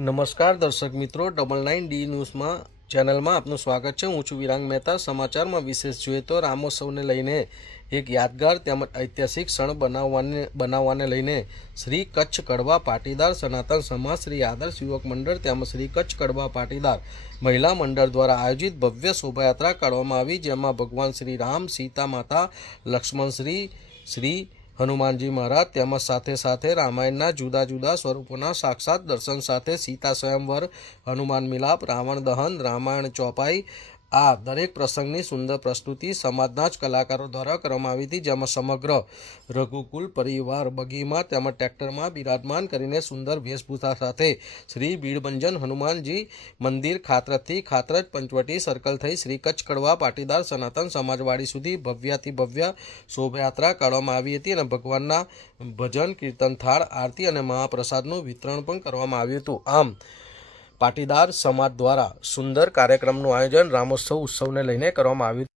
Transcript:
નમસ્કાર દર્શક મિત્રો, 99D ન્યૂઝમાં ચેનલમાં આપનું સ્વાગત છે। હું છું વિરાંગ મહેતા। સમાચારમાં વિશેષ જોઈએ તો રામોત્સવને લઈને એક યાદગાર તેમજ ઐતિહાસિક ક્ષણ બનાવવાને લઈને શ્રી કચ્છ કડવા પાટીદાર સનાતન સમાજ, શ્રી આદર્શ યુવક મંડળ તેમજ શ્રી કચ્છ કડવા પાટીદાર મહિલા મંડળ દ્વારા આયોજિત ભવ્ય શોભાયાત્રા કાઢવામાં આવી, જેમાં ભગવાન શ્રી રામ, સીતા માતા, લક્ષ્મણ શ્રી હનુમાનજી મહારાજ તેમજ સાથે સાથે રામાયણના જુદા જુદા સ્વરૂપોના સાક્ષાત દર્શન સાથે સીતા સ્વયંવર, હનુમાન મિલાપ, રાવણ દહન, રામાયણ ચોપાઈ આ દરેક પ્રસંગની સુંદર પ્રસ્તુતિ સમાજના જ કલાકારો દ્વારા કરવામાં આવી હતી, જેમાં સમગ્ર રઘુકુલ પરિવાર બગીમાં તેમજ ટ્રેક્ટરમાં બિરાજમાન કરીને સુંદર વેશભૂષા સાથે શ્રી ભીડભંજન હનુમાનજી મંદિર ખાતરજથી ખાતરજ પંચવટી સર્કલ થઈ શ્રી કચ્છ કડવા પાટીદાર સનાતન સમાજવાડી સુધી ભવ્યાતિ ભવ્ય શોભાયાત્રા કાઢવામાં આવી હતી અને ભગવાનના ભજન, કીર્તન, થાળ આરતી અને મહાપ્રસાદનું વિતરણ પણ કરવામાં આવ્યું હતું। આમ પાટીદાર સમાજ દ્વારા સુંદર કાર્યક્રમનું આયોજન રામોત્સવ ઉત્સવને લઈને કરવામાં આવ્યું।